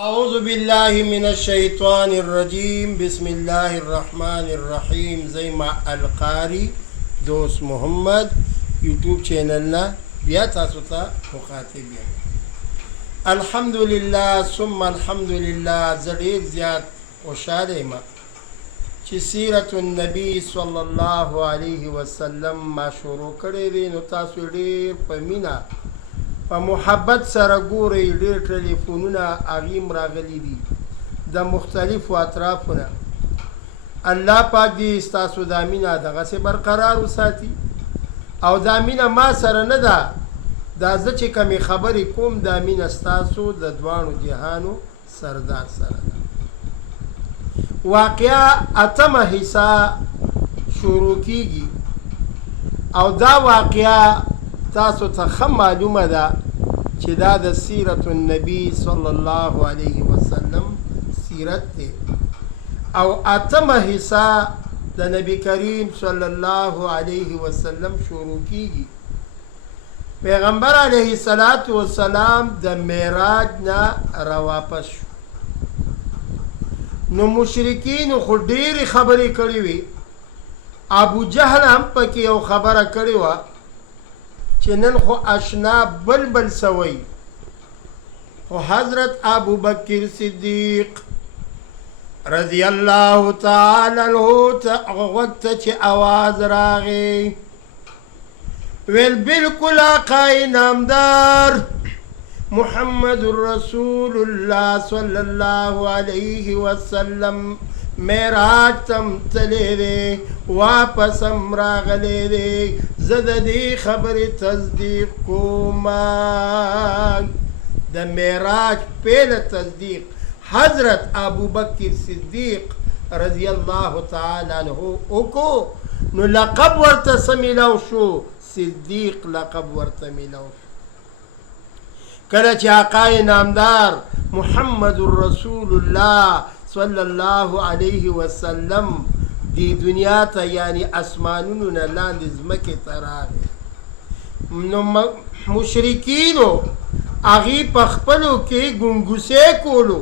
أعوذ بالله من الشيطان الرجيم بسم الله الرحمن الرحيم زيما القاري دوست محمد يوتيوب چینلنا بیا تاسو ته مخاطب یم. الحمدلله ثم الحمدلله زه ډېر زیات خوشحاله یم چې سیرت النبي صلی الله علیه وسلم ما شروع کړی دی. نو تاسو ډېر په مینه په محبت سره ګورئ. ډېر ټلیفونونه هغې راغلي دي د مختلفو اطرافونه. الله پاک دې ستاسو دا مینه دغسې برقرار وساتي. او دا مینه ما سره نه ده، دا زه چې کمې خبرې کوم دا مینه ستاسو د دواړو جهانو سردار سره ده. واقعه اتمه حصه شروع کیږي او دا واقعه تاسو ته ښه معلومه ده چې دا د سیرت النبي صلی الله علیه وسلم سیرت دی. او اتمه حصه د نبی کریم صلی الله علیه وسلم شروع کیږي. پیغمبر علیه السلام د معراج نه راواپس شو. نو مشرکین خو ډېرې خبرې کړې وي. ابو جهل هم پکې یو خبره کړې وه چې نن خو اشنا بلبل سوی. خو حضرت ابو بکر صدیق رضی الله تعالی عنہ غوږ ته چې آواز راغی ویل بالکل آقای نامدار محمد رسول الله صلی الله علیه وسلم معراج تم تللی دی، واپس هم راغلی دی. زه د دې خبرې تصدیق کوم. د معراج پیله تصدیق حضرت ابو بکر صدیق رضی الله تعالی عنہ وکړو. نو لقب ورته څه میلاو شو؟ صدیق لقب ورته میلاو شو. کله چې آقای نامدار محمد رسول الله صلی الله علیه وسلم دی دنیا ته یعنی اسمانونو نه لاندې ځمکې ته راغی، نو مشرکینو هغې په خپلو کې ګونګوسې کولو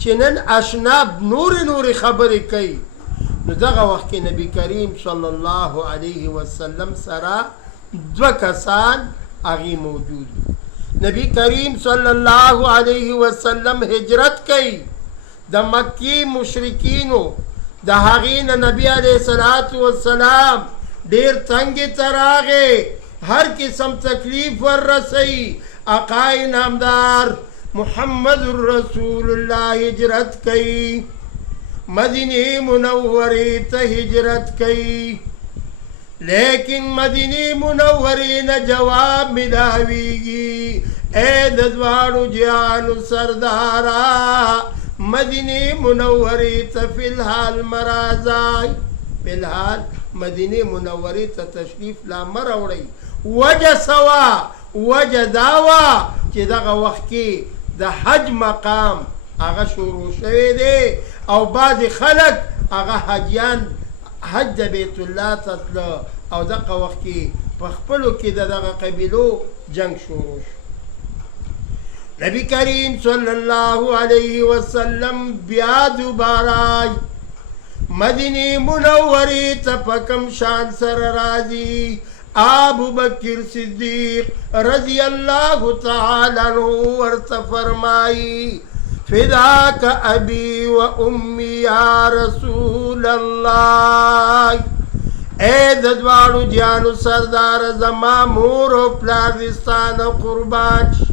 چې نن اشنا نورې خبرې کوي. نو دغه وخت کې نبی کریم صلی الله علیه وسلم سره دوه کسان هغې موجود. نبی کریم صلی الله علیه وسلم هجرت کوي. د مکی مشرکینو د هغې نه نبی علیه السلام ډېر تنګې ته راغی، هر قسم تکلیف وررسوي. آقای نامدار محمد رسول الله هجرت کوي، مدینې منورې ته هجرت کوي. لیکن مدینې منورې نه جواب ملاویږي. ای د دواړو جهانو سردارا مدینې منورې ته فی الحال مرازای، فی الحال مدینې منورې ته تشریف لا مه راوړئ. وجه سوا وجه دا وه چې دغه وخت کې د حج مقام هغه شروع شوی دی او بعضې خلک هغه حجیان حج د بیت الله ته تله او دغه وخت کې په خپلو کې د دغه قبیلو جنگ شروع شو. نبی کریم صلی الله علیه وسلم بیا دوباره مدینې منورې ته په کم شان سره راځي. ابو بکر صدیق رضی الله تعالی عنہ ورته فرمایي فداک ابي و امي یا رسول الله. اے د دواړو جهانو سردار زما مور او پلار دې ستانه قربان شي.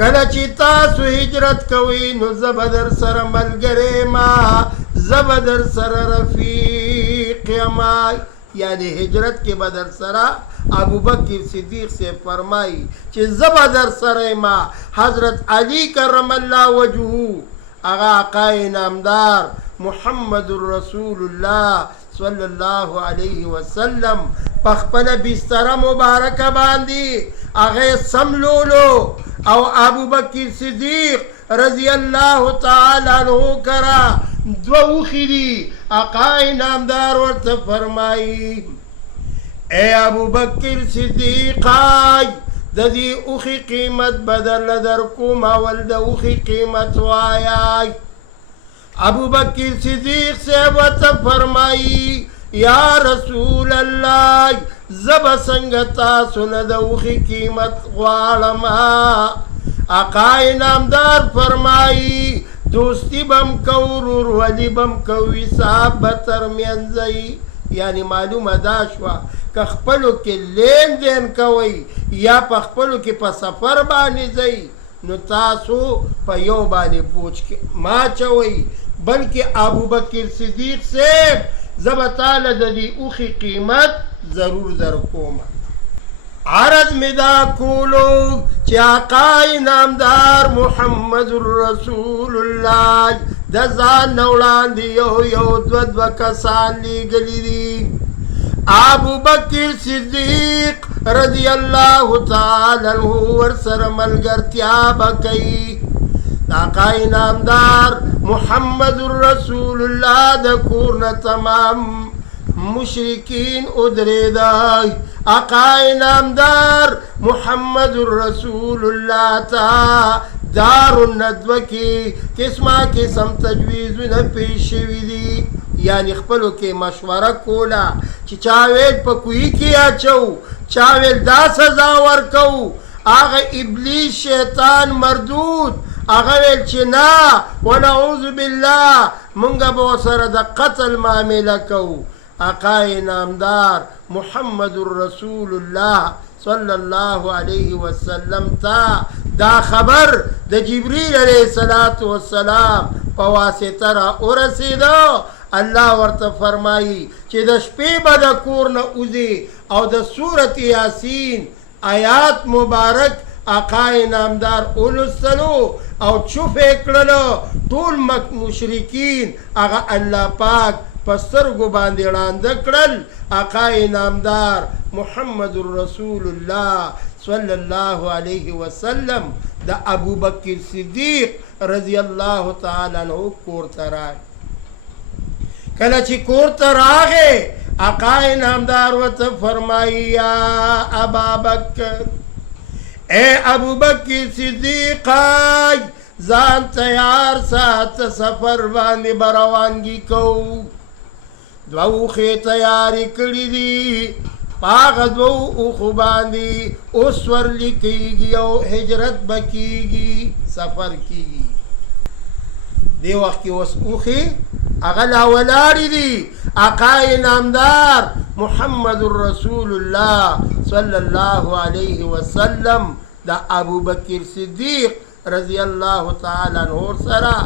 کله چې تاسو هجرت کوئ نو زه به در سره ملګری ما، زه به در سره رفیق یما. یعنی هجرت کې به در سره ابو بکر صدیق سے فرمایي چې زه به در سره ما. حضرت علی کرم الله وجهه هغه آقای نامدار محمد رسول الله صلی الله علیه وسلم په خپله بستره مبارکه باندې هغه سملولو او ابو بکر صدیق رضی الله تعالی عنہ کرا دو اوخی دی. آقای نامدار ورته فرمائی اے ابو بکر صدیق د دې اوښې قیمت به درله درکوم اول د اوښې قیمت وایای ابو بکر صدیق صاحب ورته فرمایي یا رسول الله زه به څنګه تاسو نه د اوښې قیمت غواړم آقا انعامدار فرمایي دوستی بم کو ورورولي بم کو حساب به ترمنځ یعنی معلومه دا شوه که خپلو کې لین دین کوئ یا په خپلو کې په سفر باندې ځئ نو تاسو په یو باندې بوج کې ما چوئ بلکې ابوبکر صدیق صاحب زه به تاله د دې اوښې قیمت ضرور در کوم عرض مې دا کولو چې آقا انعامدار محمد رسول الله د ځان نه وړاندې یو دوه کسان لیږلي دي ابوبکر صدیق رضی الله تعالی عنہ ورسره ملګرتیا به کوي آقا انعامدار محمد رسول الله د کور نه تمام مشرکین ادریدای آقا انعامدار محمد رسول الله تا دار الندوه کی قسم تجویزونه پیش شوي دي یعنی خپلو کې مشوره کوله چې چاویل په کوی کې اچو چاویل دا سزا ورکو هغه ابلیس شیطان مردود هغه ویل چې نه ونعوذ بالله مونږ به ورسره د قتل معامله کوو آقا انعامدار محمد رسول الله صلی الله علیه وسلم تا دا خبر د جبریل علیه السلام په واسطه را ورسېده الله ورته فرمایي چې د شپې به د کور نه وځي او د سورت یاسین آیات مبارک آقا انعامدار ولوستلو او چوپ یې کړلو ټول مشرکین هغه الله پاک په سترګو باندې ړانده کړل آقا انعامدار محمد رسول الله صلی الله علیه وسلم د ابوبکر صدیق رضی الله تعالی عنہ کور ته راغی کله چې کور ته راغی آقا انعامدار ورته فرمایي یا ابابکر اے ابوبکر صدیقای ځان تیار سات سفر باندې به روانګي کوو دوه اوښې تیارې کړي دي په هغه دوو اوښو باندې اوس ورلي کېږي او هجرت به کېږي سفر کېږي دې وخت کې اوس اوښې هغه لا ولاړې دي آقا انعامدار محمد رسول الله صلی الله علیه وسلم د ابوبکر صدیق رضی الله تعالی عنہ سره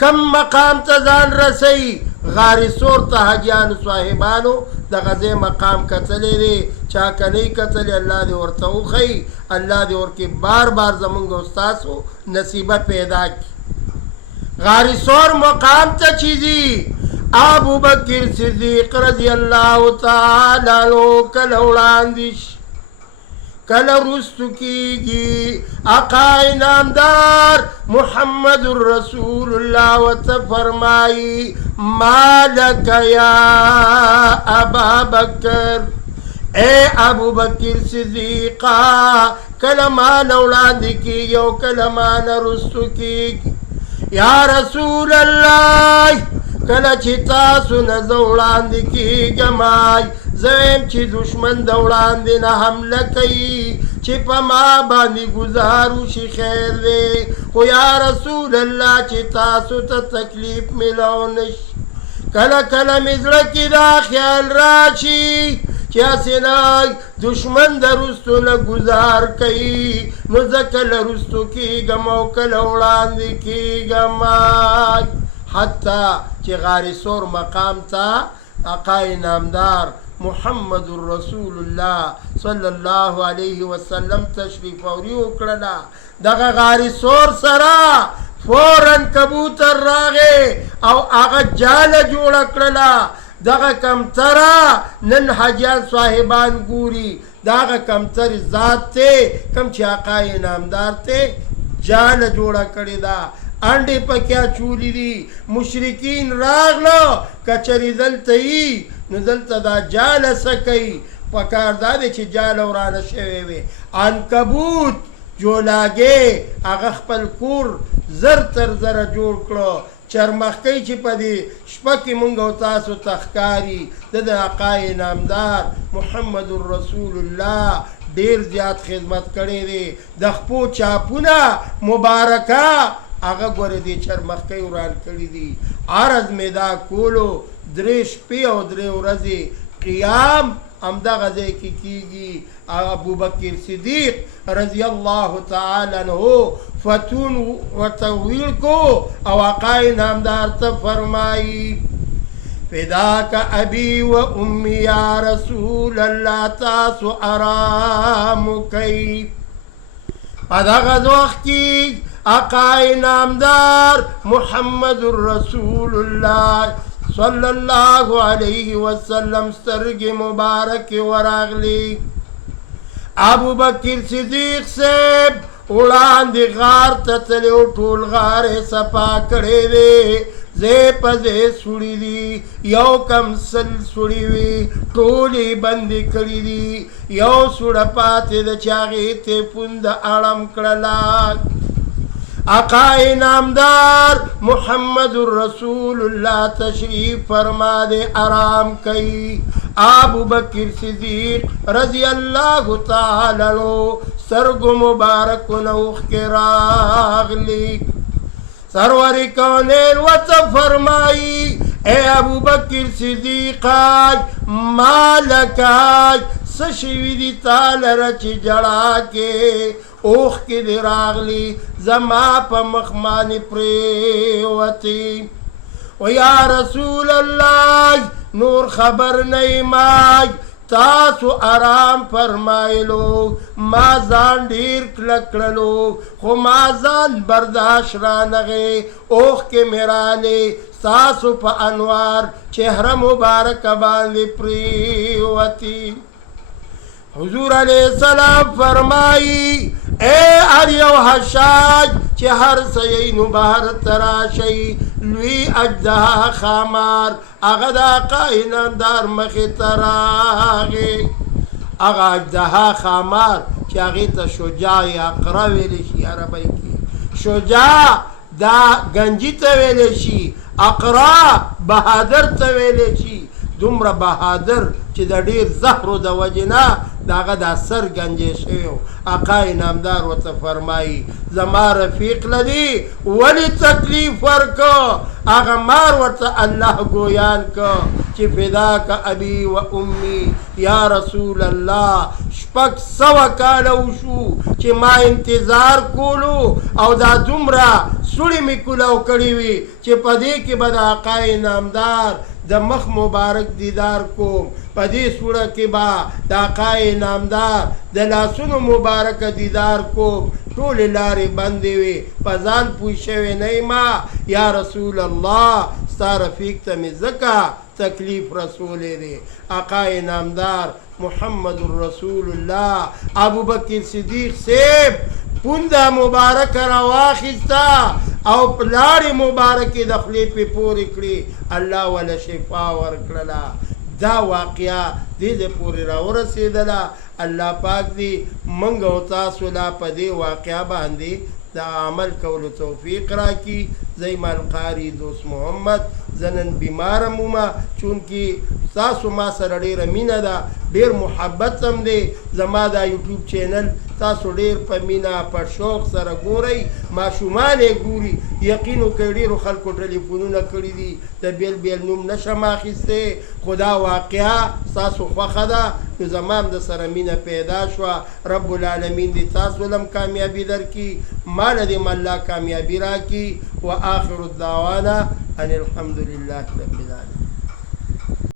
کم مقام ته ځان رسوي غار سور ته حاجیانو صاحبانو د غزې مقام کتلی دی چا که نه یې کتلی الله دې ورته وښیي الله دې ورکې بار بار زمونږ او ستاسو نصیبه پیدا کړي غار سور مقام ته چې ځي ابوبکر صدیق رضی الله تعالی عنہ کله وړاندې شي کله رستو کیږي آقا انعامدار محمد رسول الله ورته فرمایي ما لک یا ابا بکر اے ابوبکر صدیقا کله ما نه وړاندې کیږي او کله ما نه رستو کیږي یا رسول الله کله چې تاسو نه زه وړاندې کیږم زه یم چې دشمن د وړاندې نه حمله کوي چې په ما باندې ګزار وشي خیر دی خو یا رسول الله چې تاسو ته تکلیف میلاو نشي کله کله مې زړه کې دا خیال راشي چې هسې نه دشمن د رستو نه ګزار کوي نو زه کله رستو کېږم او کله وړاندې کېږم حتی چې غار سور مقام ته آقا انعامدار محمد رسول الله صلی الله علیه وسلم تشریف اوری وکړله دغه غار سور سره فوراً کبوتر راغی او هغه جاله جوړه کړله دغه کمتره نن حاجیان صاحبان ګوري دغه کمتر ذات ته کم چې آقا انعامدار ته جاله جوړه کړې ده انډې پکې اچولي دي مشرکین راغلو کچرې دلته یي نو دلته دا جاله څه کوي پکار دا دی چې جاله ورانه شوې وي عنکبوت جولاګې هغه خپل کور زر تر زره جوړ کړو چرمخکۍ چې په دې شپه کې مونږ او تاسو ته ښکاري د آقای نامدار محمد رسول الله ډیر زیات خدمت کړی دی د خپو چاپونه مبارکه هغه ګوره دې چرمخکۍ وران کړي دي عرض مې دا کولو 3 شپې او 3 ورځې قیام همدغه ځای کې کېږي ابو بکر صدیق رضی الله تعالی عنہ فتون وتویل کو او آقای نامدار ته فرمائی فداک ابی و امی یا رسول اللہ تاسو آرام کئی پدغه وخت کې آقای نامدار محمد رسول الله صلی الله علیه وسلم سترګې مبارک وراغلی ابو بکر صدیق صاحب وړاندې غار ته تللی ټول غار یې صفا کړی دی زی په زی سوړي دي یو کم سل سوړي وي ټول یې بندې کړي دي یو سوړه پاتې ده چې هغې ته پونده اړم کړله آقای نامدار محمد رسول اللہ تشریف فرما دے آرام کئی ابو بکر صدیق رضی اللہ تعالی عنہ سرگ مبارک نوخ کے راغلی سرور کونین وط فرمائی اے ابو بکر صدیق آج مالکاج سشوی دی تالر چی جڑا کے اوخ کی دی راغلی زما پا مخمانی پریوتی و یا رسول اللہ نور خبر نہیں ماج تاسو آرام فرمائلو ما زان دیر کلکلو خو ما زان برداشت رانغے اوخ کے میرالے تاسو پا انوار چہرہ مبارک باندی پریوتی حضور علیہ السلام فرمائی اے اریو حشاج چه هر سیینو بہر تراشی لوی اجدها خامار اغا دا آقای نامدار مخی تراغی اغا اجدها خامار چه اغی تا شجاع اقرا ویلشی عربی کی شجاع دا گنجی تا ویلشی اقرا بہادر تا ویلشی دومره بهادر چې د ډیر زهرو د وجنا داغه د سر گنجې شوی آقای نامدار ورته فرمایي زما رفیق لدی ولی تکلیف ورکو هغه مار ورته الله ګویان کو چې فداک ابي و امي یا رسول الله شپږ سوه کاله وشو چې ما انتظار کولو او دا دومره سوړې مې کولاو کړې وي چې په دې کې به د آقای نامدار د مخ مبارک دیدار کوم په دې سوړه کې به د آقای نامدار د لاسونو مبارک دیدار کوم ټولې لارې بندې وي په ځان پوه شوی نه ما یا رسول الله ستا رفیق ته مې ځکه تکلیف رسولی دی آقای نامدار محمد رسول الله ابو بکر صدیق صاحب پونده مبارک رواخستا او پلاری مبارک دخلی پی پوری کری اللہ والا شفا ورکللا دا واقعا دی پوری را ورسیدلا اللہ پاک دی منگ و تاسو لا پا دی واقعا باندی دا عمل کولو توفیق را کی زی مالقاری دوست محمد زنن بیمارم اوما چونکی تاسو ما سره ډیره مینه ده ډیر محبت هم دی زما دا یوټیوب چینل تاسو ډیر په مینه په شوق سره ګورئ ماشومان یې ګوري یقین وکړئ ډیرو خلکو ټلیفونونه کړي دي د بیل بیل نوم نشم اخیستی خو دا واقعه ستاسو خوښه ده نو زما هم د سره مینه پیدا شوه رب العالمین دې تاسو لم کامیابي درکړي ما له دې الله کامیابي راکړي و آخر الدعوانا ان الحمد لله رب العالمین